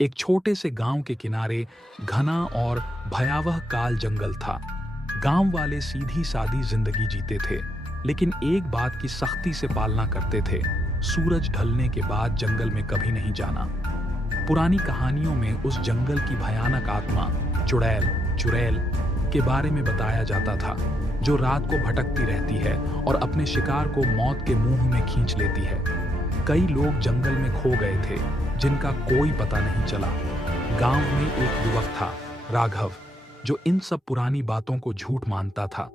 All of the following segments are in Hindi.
एक छोटे से गांव के किनारे घना और भयावह काल जंगल था। गांव वाले सीधी सादी जिंदगी जीते थे, लेकिन एक बात की सख्ती से पालना करते थे। सूरज ढलने के बाद जंगल में कभी नहीं जाना। पुरानी कहानियों में उस जंगल की भयानक आत्मा चुड़ैल चुड़ैल के बारे में बताया जाता था, जो रात को भटकती रहती है और अपने शिकार को मौत के मुंह में खींच लेती है। कई लोग जंगल में खो गए थे, जिनका कोई पता नहीं चला। गांव में एक युवक था, राघव, जो इन सब पुरानी बातों को झूठ मानता था।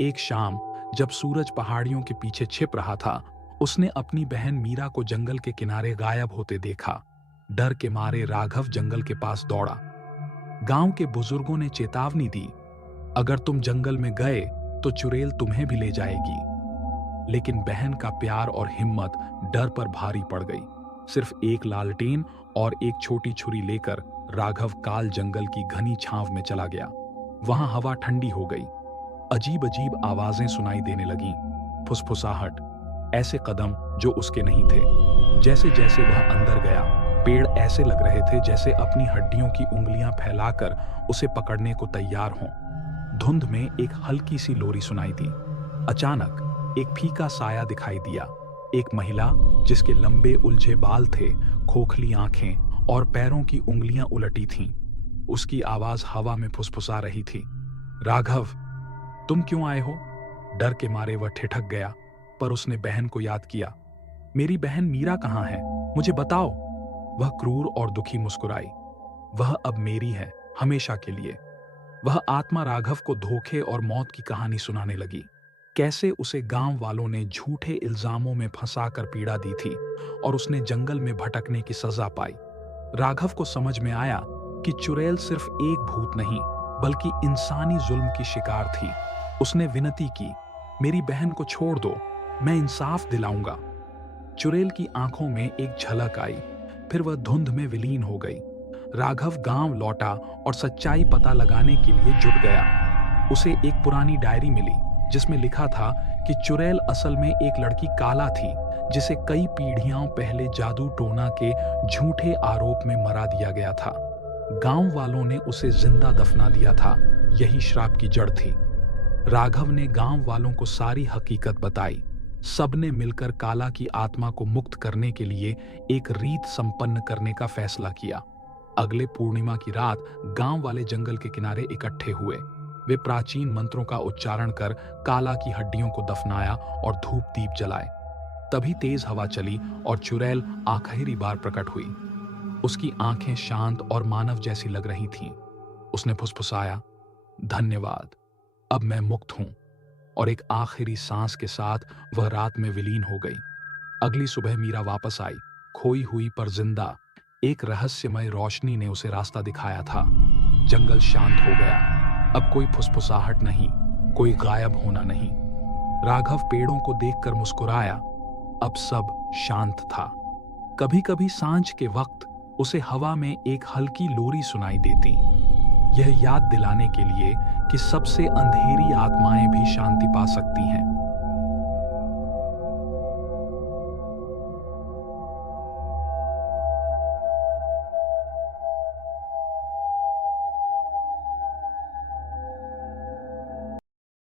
एक शाम जब सूरज पहाड़ियों के पीछे छिप रहा था, उसने अपनी बहन मीरा को जंगल के किनारे गायब होते देखा। डर के मारे राघव जंगल के पास दौड़ा। गांव के बुजुर्गों ने चेतावनी दी, अगर तुम जंगल में गए तो चुड़ैल तुम्हें भी ले जाएगी। लेकिन बहन का प्यार और हिम्मत डर पर भारी पड़ गई। सिर्फ एक लालटेन और एक छोटी छुरी लेकर राघव काल जंगल की घनी छांव में चला गया। वहां हवा ठंडी हो गई। अजीब अजीब आवाजें सुनाई देने लगीं, फुसफुसाहट, ऐसे कदम जो उसके नहीं थे। जैसे जैसे वह अंदर गया, पेड़ ऐसे लग रहे थे जैसे अपनी हड्डियों की उंगलियां फैलाकर उसे पकड़ने को तैयार हों। धुंध में एक हल्की सी लोरी सुनाई दी। अचानक एक फीका साया दिखाई दिया। एक महिला जिसके लंबे उलझे बाल थे, खोखली आंखें और पैरों की उंगलियां उलटी थीं। उसकी आवाज हवा में फुसफुसा रही थी, राघव, तुम क्यों आए हो? डर के मारे वह ठिठक गया, पर उसने बहन को याद किया। मेरी बहन मीरा कहाँ है? मुझे बताओ। वह क्रूर और दुखी मुस्कुराई। वह अब मेरी है, हमेशा के लिए। वह आत्मा राघव को धोखे और मौत की कहानी सुनाने लगी। कैसे उसे गांव वालों ने झूठे इल्जामों में फंसाकर पीड़ा दी थी और उसने जंगल में भटकने की सजा पाई। राघव को समझ में आया कि चुड़ैल सिर्फ एक भूत नहीं, बल्कि इंसानी जुल्म की शिकार थी। उसने विनती की, मेरी बहन को छोड़ दो, मैं इंसाफ दिलाऊंगा। चुड़ैल की आंखों में एक झलक आई, फिर वह धुंध में विलीन हो गई। राघव गांव लौटा और सच्चाई पता लगाने के लिए जुट गया। उसे एक पुरानी डायरी मिली, जिसमें लिखा था कि चुड़ैल असल में एक लड़की काला थी, जिसे कई पीढ़ियां पहले जादू टोना के झूठे आरोप में मरा दिया गया था। गांव वालों ने उसे जिंदा दफना दिया था। यही श्राप की जड़ थी। राघव ने गांव वालों को सारी हकीकत बताई। सबने मिलकर काला की आत्मा को मुक्त करने के लिए एक रीत संपन्न करने का फैसला किया। अगले पूर्णिमा की रात गांव वाले जंगल के किनारे इकट्ठे हुए। वे प्राचीन मंत्रों का उच्चारण कर काला की हड्डियों को दफनाया और धूप दीप जलाए। तभी तेज हवा चली और चुड़ैल आखिरी बार प्रकट हुई। उसकी आंखें शांत और मानव जैसी लग रही थीं। उसने फुसफुसाया, धन्यवाद, अब मैं मुक्त हूं। और एक आखिरी सांस के साथ वह रात में विलीन हो गई। अगली सुबह मीरा वापस आई, खोई हुई पर जिंदा। एक रहस्यमय रोशनी ने उसे रास्ता दिखाया था। जंगल शांत हो गया। अब कोई फुसफुसाहट नहीं, कोई गायब होना नहीं। राघव पेड़ों को देखकर मुस्कुराया। अब सब शांत था। कभी कभी सांझ के वक्त उसे हवा में एक हल्की लोरी सुनाई देती, यह याद दिलाने के लिए कि सबसे अंधेरी आत्माएं भी शांति पा सकती हैं।